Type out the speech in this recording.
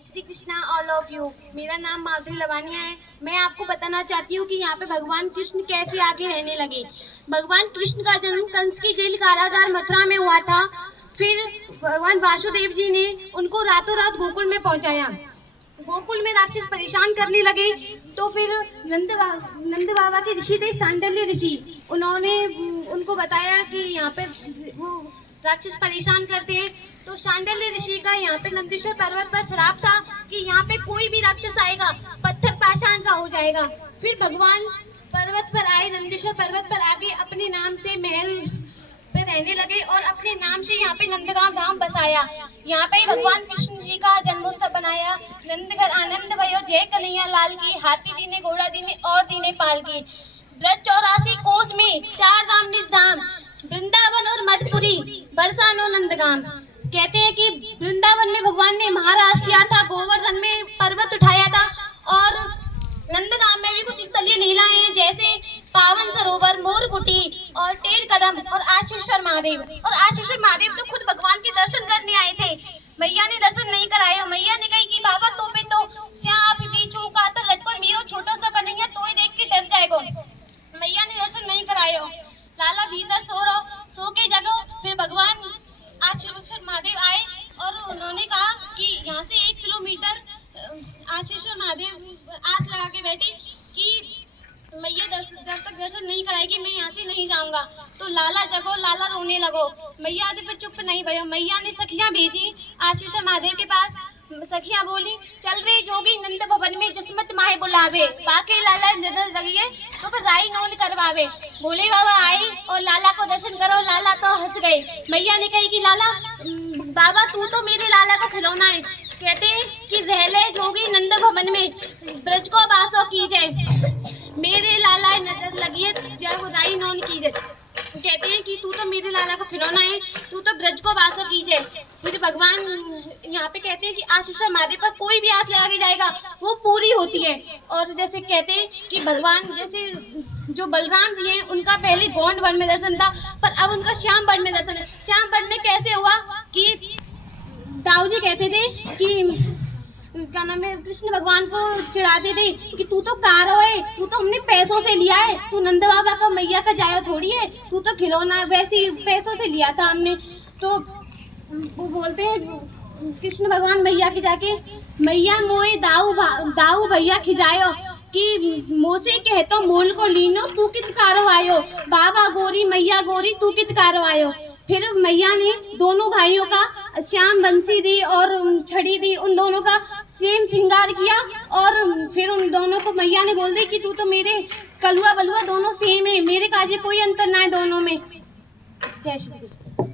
Shri Krishna all of you. मेरा नाम माधुरी लवानिया है। मैं आपको बताना चाहती हूँ कि यहाँ पे भगवान कृष्ण कैसे आगे रहने लगे। भगवान कृष्ण का जन्म कंस की जेल कारागार मथुरा में हुआ था। फिर भगवान वासुदेव जी ने उनको रातों रात गोकुल में पहुँचाया। गोकुल में राक्षस परेशान करने लगे तो फिर नंद बाबा के ऋषि थे शांडिल्य ऋषि। उन्होंने उनको बताया कि यहाँ पे वो राक्षस परेशान करते हैं। तो शांडिल्य ऋषि का यहाँ पे नंदीश्वर पर्वत पर श्राप था कि यहाँ पे कोई भी राक्षस आएगा पत्थर पाषाण का हो जाएगा। फिर भगवान पर्वत पर आए, नंदीश्वर पर्वत पर आके अपने नाम से महल पे रहने लगे और अपने नाम से यहाँ पे नंदगांव धाम बसाया। यहाँ पे भगवान कृष्ण जी का जन्मोत्सव बनाया। नंदघर आनंद भयो जय कन्हैया लाल की, हाथी दीने घोड़ा दीने और दीने पाल की। ब्रज 84 कोस में 4 धाम निज धाम, वृंदावन और मधुपुरी बरसानो नंदगाम। कहते हैं कि वृंदावन में भगवान ने महाराज किया था, गोवर्धन में पर्वत उठाया था और नंदगाम में भी कुछ स्थलीय लीलाएं हैं, जैसे पावन सरोवर, मोरकुटी और टेढ़ कदम और आशीश्वर महादेव। और आशीश्वर महादेव तो खुद भगवान के दर्शन करने आए थे। मैया ने दर्शन नहीं कराए। मैया ने कही कि बाबा तो पे तो श्याप बीचू का तो लटको मेरो छोटो सा कन्हैया तो ही देख के डर जाएगो। मैया ने दर्शन नहीं कराए। लाला भीतर सो के जगो। फिर भगवान आशीश्वर महादेव आए और उन्होंने कहा कि यहाँ से 1 किलोमीटर आशीश्वर महादेव आस लगा के बैठे कि मैया जब तक दर्शन नहीं कराएगी मैं यहाँ से नहीं जाऊंगा। तो लाला जगो, लाला रोने लगो। मैया आगे पे चुप नहीं भयो। मैया ने सखियां भेजी आशीश्वर महादेव के पास। सखियां बोली, चल रही जोगी नंद भवन में जिस्मत माए बुलावे, बाकी लाला नजर लगिए तो फिर राई नौन करवावे। भोले बाबा आई और लाला को दर्शन करो। लाला तो हंस गए। मैया ने कही कि लाला बाबा तू तो मेरे लाला को खिलौना है। कहते हैं कि रहले जोगी नंद भवन में ब्रज को बासो कीजिए, मेरे लाला नजर लगिए जब राई नौन कीजिए। कहते हैं कि तू तो मेरे लाला को खिलौना है, तू तो ब्रज को बासो कीजिए। फिर भगवान यहाँ पे कहते हैं कि आशीश्वर महादेव पर कोई भी आस लगा के जाएगा वो पूरी होती है। और जैसे कहते हैं कि भगवान जैसे जो बलराम जी हैं उनका पहले गोंड वन में दर्शन था, पर अब उनका श्याम वन में दर्शन है। श्याम वन में कैसे हुआ कि दाऊ जी कहते थे कि क्या नाम है, कृष्ण भगवान को चिढ़ाते थे कि तू तो कारो है, तू तो हमने पैसों से लिया है, तू नंद बाबा का मैया का जाया थोड़ी है, तू तो खिलौना वैसे ही पैसों से लिया था हमने। तो वो बोलते हैं कृष्ण भगवान मैया के जाके, मैया मोए दाऊ भैया खिजायो कि मोसे कहतो मोल को लीनो तू कित कारो आयो, बाबा गोरी मैया गोरी तू कित कारो आयो। फिर मैया ने दोनों भाइयों का श्याम बंसी दी और छड़ी दी, उन दोनों का सेम श्रृंगार किया और फिर उन दोनों को मैया ने बोल दी कि तू तो मेरे कलुआ बलुआ दोनों सेम है, मेरे काजे कोई अंतर ना है दोनों में। जय श्री कृष्ण।